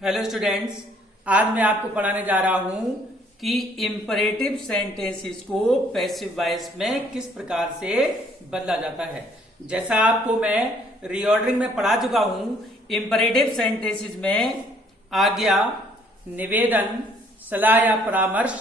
Hello students, आज मैं आपको पढ़ाने जा रहा हूं कि इंपरेटिव सेंटेंसेस को पैसिव वॉइस में किस प्रकार से बदला जाता है। जैसा आपको मैं रीऑर्डरिंग में पढ़ा चुका हूं, इंपरेटिव सेंटेंसेस में आज्ञा, निवेदन, सलाह या परामर्श,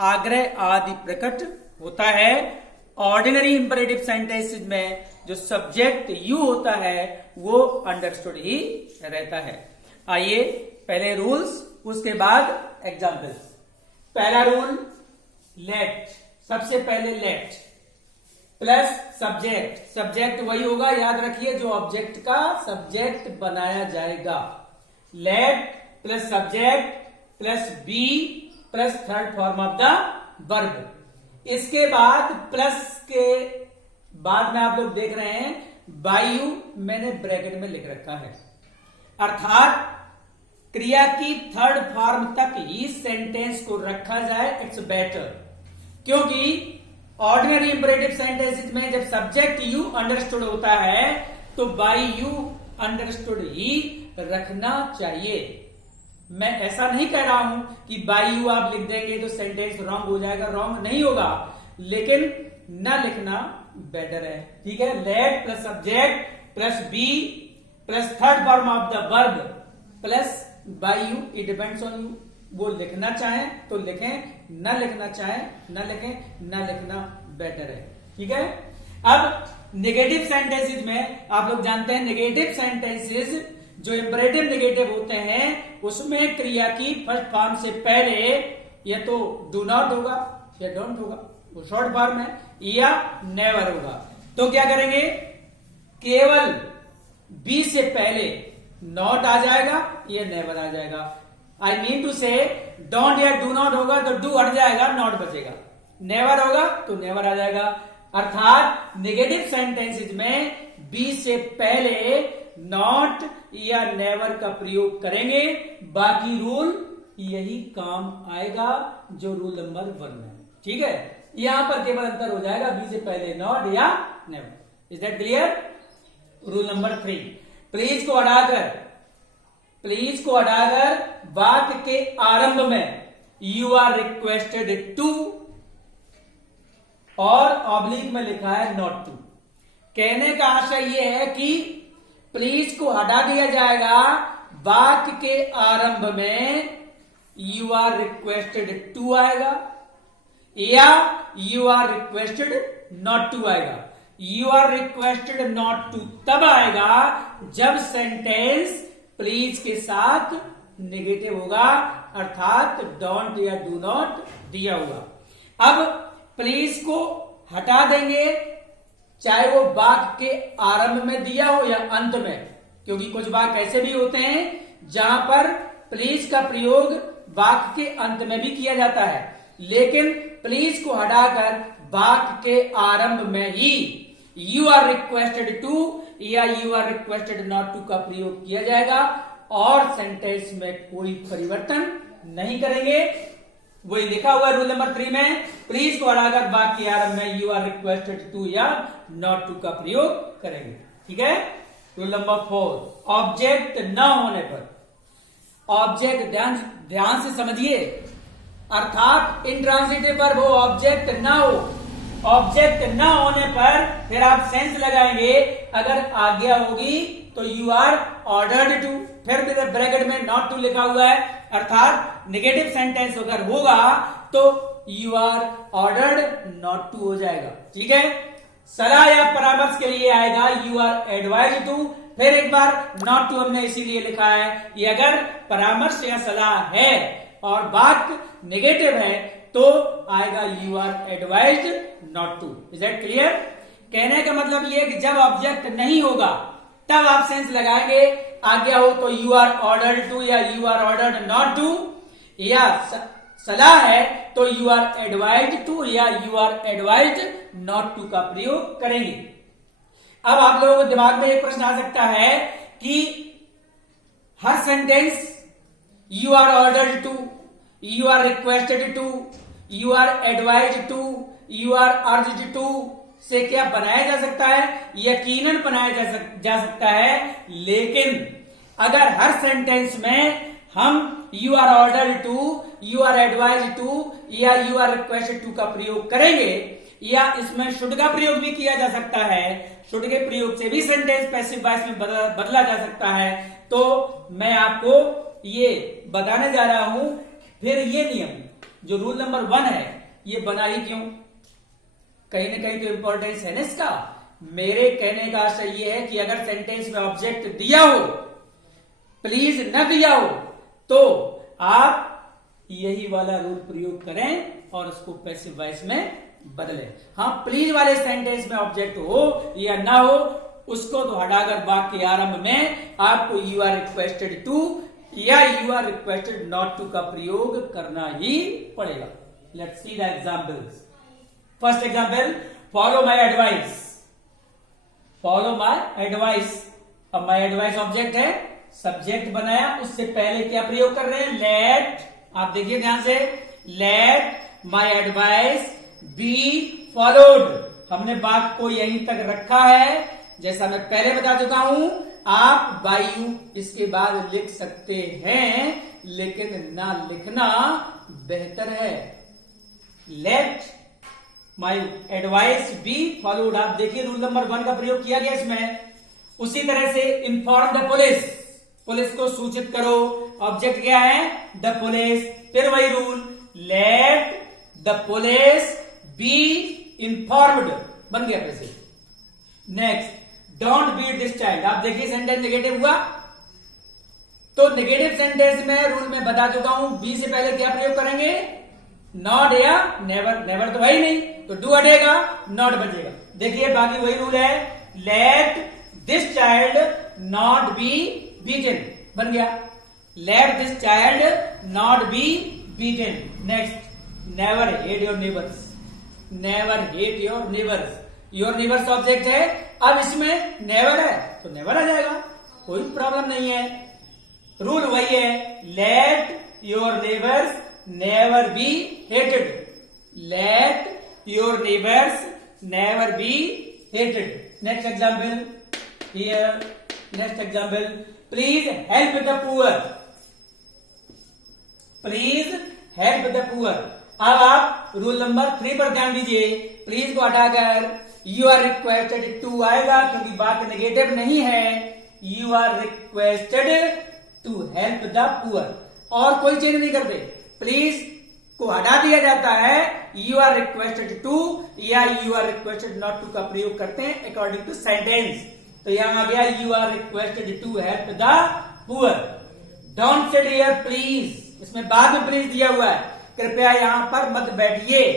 आग्रह आदि प्रकट होता है। ऑर्डिनरी इंपरेटिव सेंटेंसेस में जो सब्जेक्ट यू होता है वो अंडरस्टूड ही रहता है। आइए पहले रूल्स, उसके बाद एग्जाम्पल्स। पहला रूल, लेट। सबसे पहले लेट प्लस सब्जेक्ट। सब्जेक्ट वही होगा, याद रखिए, जो ऑब्जेक्ट का सब्जेक्ट बनाया जाएगा। Let plus subject plus be plus third form of the verb. इसके बाद प्लस के बाद में आप लोग देख रहे हैं बाय यू, मैंने ब्रैकेट में लिख रखा है, अर्थात क्रिया की थर्ड फॉर्म तक ही सेंटेंस को रखा जाए, इट्स बेटर। क्योंकि ऑर्डिनरी इंपरेटिव सेंटेंसेस में जब सब्जेक्ट यू अंडरस्टूड होता है तो बाय यू अंडरस्टूड ही रखना चाहिए। मैं ऐसा नहीं कह रहा हूं कि बाय यू आप लिख देंगे तो सेंटेंस रॉन्ग हो जाएगा, रॉन्ग नहीं होगा, लेकिन न लिखना बेटर है। ठीक है, let plus subject plus be plus third form of the verb plus by you, it depends on you. वो लिखना चाहें तो लिखें, न लिखना चाहें न लिखें, न लिखना बेटर है। ठीक है, अब नेगेटिव सेंटेंसेस में आप लोग जानते हैं, नेगेटिव सेंटेंसेस जो इंपरेटिव नेगेटिव होते हैं उसमें क्रिया की फर्स्ट फॉर्म से पहले या तो डू नॉट होगा या डोंट होगा, वो शॉर्ट फॉर्म है, या नेवर होगा। तो क्या करेंगे, केवल बी से पहले नॉट आ जाएगा या नेवर आ जाएगा। आई मीन टू से डोंट या डू नॉट होगा तो डू हट जाएगा, नॉट बचेगा। नेवर होगा तो नेवर आ जाएगा। अर्थात नेगेटिव सेंटेंसेस में बी से पहले नॉट या नेवर का प्रयोग करेंगे, बाकी रूल यही काम आएगा जो रूल नंबर 1 में। ठीक है, यहां पर केवल अंतर हो जाएगा, बी से पहले नॉट या never. Is that clear? Rule number 3, please को हटाकर वाक्य के आरंभ में यू आर रिक्वेस्टेड टू और ऑब्लिक में लिखा है नॉट टू। कहने का आशय यह है कि प्लीज को हटा दिया जाएगा, वाक्य के आरंभ में यू आर रिक्वेस्टेड टू आएगा या you are requested not to आएगा। You are requested not to तब आएगा जब सेंटेंस प्लीज के साथ नेगेटिव होगा, अर्थात डोंट या डू नॉट दिया होगा। अब प्लीज को हटा देंगे, चाहे वो वाक्य के आरंभ में दिया हो या अंत में, क्योंकि कुछ वाक्य ऐसे भी होते हैं जहां पर प्लीज का प्रयोग वाक्य के अंत में भी किया जाता है, लेकिन प्लीज को हटाकर वाक्य के आरंभ में ही यू आर रिक्वेस्टेड टू या you are requested not to का प्रयोग किया जाएगा और सेंटेंस में कोई परिवर्तन नहीं करेंगे। वही लिखा हुआ है रूल नंबर 3 में, प्लीज को हटाकर वाक्य के आरंभ में यू आर रिक्वेस्टेड टू या नॉट टू का प्रयोग करेंगे। ठीक है, रूल नंबर 4, ऑब्जेक्ट न होने पर। ऑब्जेक्ट ध्यान से समझिए, अर्थात इंट्रांसिटिव वर्ब हो, ऑब्जेक्ट ना हो। ऑब्जेक्ट न होने पर फिर आप सेंस लगाएंगे, अगर आज्ञा होगी तो यू आर ऑर्डर्ड टू, फिर ब्रैकेट में नॉट टू लिखा हुआ है, अर्थात नेगेटिव सेंटेंस अगर होगा तो you are ordered not to हो जाएगा। ठीक है, सलाह या परामर्श के लिए आएगा यू आर एडवाइज टू, फिर एक बार नॉट टू हमने इसीलिए लिखा है, ये अगर परामर्श या सलाह है और वाक्य नेगेटिव है तो आएगा you are advised not to. Is that clear? कहने का मतलब ये है कि जब ऑब्जेक्ट नहीं होगा तब आप सेंस लगाएंगे, आज्ञा हो तो यू आर ऑर्डर्ड टू या you are ordered not to, या सलाह है तो यू आर एडवाइज्ड टू या you are advised not to का प्रयोग करेंगे। अब आप लोगों के दिमाग में एक प्रश्न आ सकता है कि हर sentence you are ordered to, you are requested to, you are advised to, you are urged to से क्या बनाया जा सकता है? यकीनन बनाया जा सकता है, लेकिन अगर हर सेंटेंस में हम you are order to, you are advise to या यू आर रिक्वेस्टेड टू का प्रयोग करेंगे, या इसमें शुड का प्रयोग भी किया जा सकता है। शुड के प्रयोग से भी सेंटेंस पैसिव वॉइस में बदला जा सकता है। तो मैं आपको ये बताने जा रहा हूं। फिर ये नियम जो रूल नंबर 1 है ये बना ही क्यों? कहीं ना कहीं तो इंपॉर्टेंस है ना इसका। मेरे कहने का आशय ये है कि अगर सेंटेंस में ऑब्जेक्ट दिया हो, प्लीज न दिया हो, तो आप यही वाला रूल प्रयोग करें और उसको पैसिव वॉइस में बदले। हाँ, प्लीज वाले सेंटेंस में ऑब्जेक्ट हो या ना हो, उसको तो हटाकर वाक्य आरंभ में आपको यू आर रिक्वेस्टेड टू या you are requested not to का प्रयोग करना ही पड़ेगा। Let's see the examples. First example, follow my advice. Follow my advice. अब माय एडवाइस ऑब्जेक्ट है, सब्जेक्ट बनाया, उससे पहले क्या प्रयोग कर रहे हैं? लेट। आप देखिए ध्यान से, let my advice be followed. हमने बात को यहीं तक रखा है। जैसा मैं पहले बता चुका हूं, आप बाय यू इसके बाद लिख सकते हैं, लेकिन ना लिखना बेहतर है। Let my advice be followed. आप देखिए रूल नंबर 1 का प्रयोग किया गया इसमें। उसी तरह से इन्फॉर्म द पुलिस। पुलिस को सूचित करो। ऑब्जेक्ट क्या है? The police. फिर वही rule, let the police be informed, बन गया फिर से। Next, don't beat this child. आप देखिए सेंटेंस नेगेटिव हुआ, तो नेगेटिव सेंटेंस में रूल में बता चुका हूं, बी से पहले क्या प्रयोग करेंगे? नॉट या नेवर। नेवर तो है ही नहीं, तो डू हटेगा, नॉट बचेगा। देखिए बाकी वही रूल है, let this child not be beaten, बन गया। Let this child not be beaten. Next, never hate your neighbours. Never hate your neighbours. Your neighbours object है, अब इसमें नेवर है तो नेवर आ जाएगा, कोई प्रॉब्लम नहीं है। रूल वही है, let your neighbours never be hated. Let your neighbours never be hated. Next example here. Next example, please help the poor. Please help the poor. अब आप रूल नंबर 3 पर ध्यान दीजिए। प्लीज को हटाकर यू आर रिक्वेस्टेड टू आएगा, क्योंकि बात नेगेटिव नहीं है। You are requested to help the poor, और कोई चेंज नहीं करते। प्लीज को हटा दिया जाता है, यू आर रिक्वेस्टेड टू या you are requested not to का प्रयोग करते हैं अकॉर्डिंग टू सेंटेंस। तो यहां आ गया, you are requested to help the poor. Don't sit here please, इसमें बाद में प्लीज दिया हुआ है, कृपया यहां पर मत बैठिए।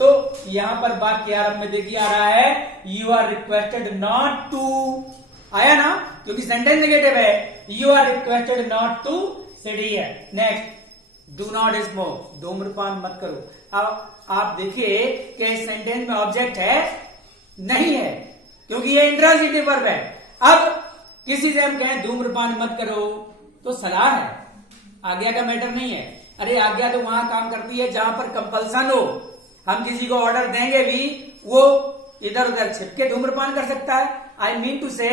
तो यहां पर वाक्य आरंभ में देखिए आ रहा है, you are requested not to, आया ना, क्योंकि सेंटेंस नेगेटिव है। You are requested not to sit here. Next, do not smoke. धूम्रपान मत करो। अब आप देखिए कि इस सेंटेंस में ऑब्जेक्ट है नहीं है, क्योंकि ये इंट्रांजिटिव वर्ब है। अब किसी से हम कहें धूम्रपान मत करो तो सलाह है, आज्ञा का मैटर नहीं है। अरे आज्ञा तो वहां काम करती है जहां पर कंपल्सन हो। हम किसी को ऑर्डर देंगे भी, वो इधर उधर छिपके धूम्रपान कर सकता है। आई मीन टू से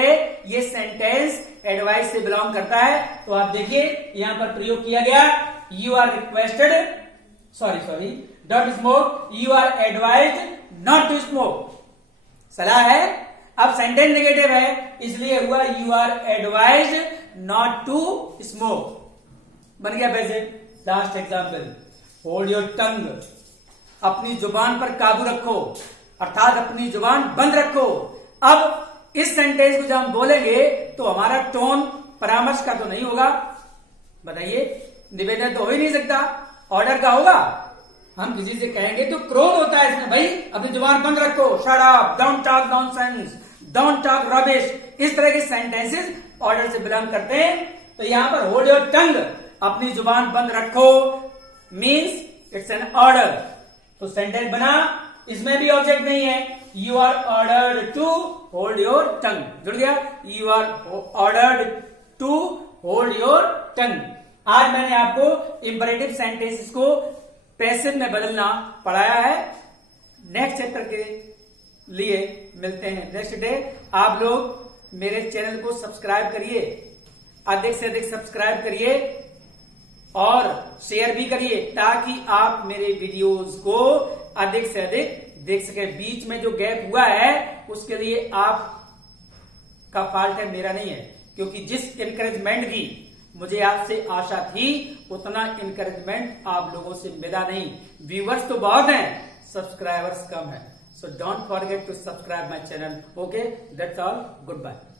ये सेंटेंस एडवाइस से बिलोंग करता है। तो आप देखिए यहां पर प्रयोग किया गया, you are requested sorry don't smoke, you are advised not to smoke, सलाह है। अब सेंटेंस नेगेटिव है, इसलिए हुआ you are advised not to smoke, बन गया वैसे। Last example, hold your tongue. अपनी जुबान पर काबू रखो, अर्थात अपनी जुबान बंद रखो। अब इस सेंटेंस को जब हम बोलेंगे तो हमारा टोन परामर्श का तो नहीं होगा, बताइए, निवेदन तो हो ही नहीं सकता, ऑर्डर का होगा। हम किसी से कहेंगे तो क्रोध होता है इसमें, भाई अपनी जुबान बंद रखो, shut up, don't talk nonsense, don't talk rubbish. इस तरह के सेंटेंसेस ऑर्डर से बिलोंग करते हैं। तो यहां पर होल्ड योर टंग, अपनी जुबान बंद रखो, मीन्स इट्स एन ऑर्डर। तो सेंटेंस बना, इसमें भी ऑब्जेक्ट नहीं है। You are ordered to hold your tongue, जुड़ गया, you are ordered to hold your tongue. आज मैंने आपको इंपरेटिव सेंटेंसेस को पैसिव में बदलना पढ़ाया है। नेक्स्ट चैप्टर के लिए मिलते हैं नेक्स्ट डे। आप लोग मेरे चैनल को सब्सक्राइब करिए, अधिक से अधिक सब्सक्राइब करिए, और शेयर भी करिए ताकि आप मेरे वीडियोस को अधिक से अधिक देख सके। बीच में जो गैप हुआ है उसके लिए आप का फॉल्ट है, मेरा नहीं है, क्योंकि जिस इंकरेजमेंट की मुझे आपसे आशा थी उतना इंकरेजमेंट आप लोगों से मिला नहीं। व्यूवर्स तो बहुत हैं, सब्सक्राइबर्स कम है। So don't forget to subscribe my channel. Okay, that's all, good bye.